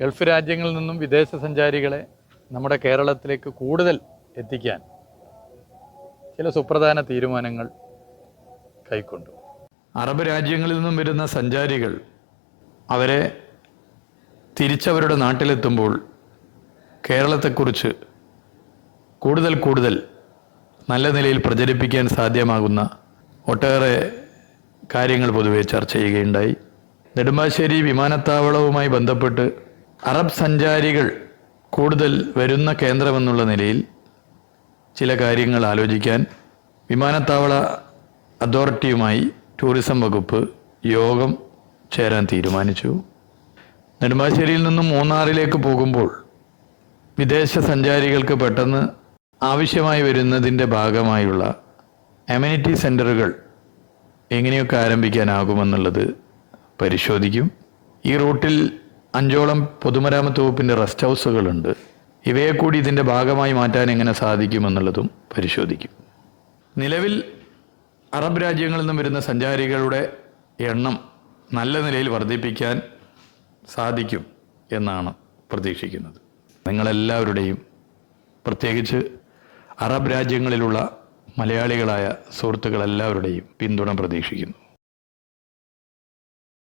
Gulf രാജ്യങ്ങളിൽ നിന്നും വിദേശ സഞ്ചാരികളെ നമ്മുടെ കേരളത്തിലേക്ക് കൂടുതൽ എത്തിക്കാൻ ചില സുപ്രധാന തീരുമാനങ്ങൾ കൈക്കൊണ്ടു. അറബ് രാജ്യങ്ങളിൽ നിന്നും വരുന്ന സഞ്ചാരികൾ അവരെ തിരിച്ചവരുടെ നാട്ടിലെത്തുമ്പോൾ കേരളത്തെക്കുറിച്ച് കൂടുതൽ നല്ല നിലയിൽ പ്രചരിപ്പിക്കാൻ സാധ്യമാകുന്ന ഒട്ടേറെ കാര്യങ്ങൾ പൊതുവെ ചർച്ച ചെയ്യുകയുണ്ടായി. നെടുമ്പാശ്ശേരി വിമാനത്താവളവുമായി ബന്ധപ്പെട്ട് അറബ് സഞ്ചാരികൾ കൂടുതൽ വരുന്ന കേന്ദ്രമെന്നുള്ള നിലയിൽ ചില കാര്യങ്ങൾ ആലോചിക്കാൻ വിമാനത്താവള അതോറിറ്റിയുമായി ടൂറിസം വകുപ്പ് യോഗം ചേരാൻ തീരുമാനിച്ചു. നെടുമ്പാശ്ശേരിയിൽ നിന്നും മൂന്നാറിലേക്ക് പോകുമ്പോൾ വിദേശ സഞ്ചാരികൾക്ക് പെട്ടെന്ന് ആവശ്യമായി വരുന്നതിൻ്റെ ഭാഗമായുള്ള അമ്യൂണിറ്റി സെൻ്ററുകൾ എങ്ങനെയൊക്കെ ആരംഭിക്കാനാകുമെന്നുള്ളത് പരിശോധിക്കും. ഈ റൂട്ടിൽ 5ഓളം പൊതുമരാമത്ത് വകുപ്പിൻ്റെ റെസ്റ്റ് ഹൗസുകളുണ്ട്. ഇവയെ കൂടി ഇതിൻ്റെ ഭാഗമായി മാറ്റാൻ എങ്ങനെ സാധിക്കുമെന്നുള്ളതും പരിശോധിക്കും. നിലവിൽ അറബ് രാജ്യങ്ങളിൽ നിന്നും വരുന്ന സഞ്ചാരികളുടെ എണ്ണം നല്ല നിലയിൽ വർദ്ധിപ്പിക്കാൻ സാധിക്കും എന്നാണ് പ്രതീക്ഷിക്കുന്നത്. നിങ്ങളെല്ലാവരുടെയും, പ്രത്യേകിച്ച് അറബ് രാജ്യങ്ങളിലുള്ള മലയാളികളായ സുഹൃത്തുക്കളെല്ലാവരുടെയും പിന്തുണ പ്രതീക്ഷിക്കുന്നു.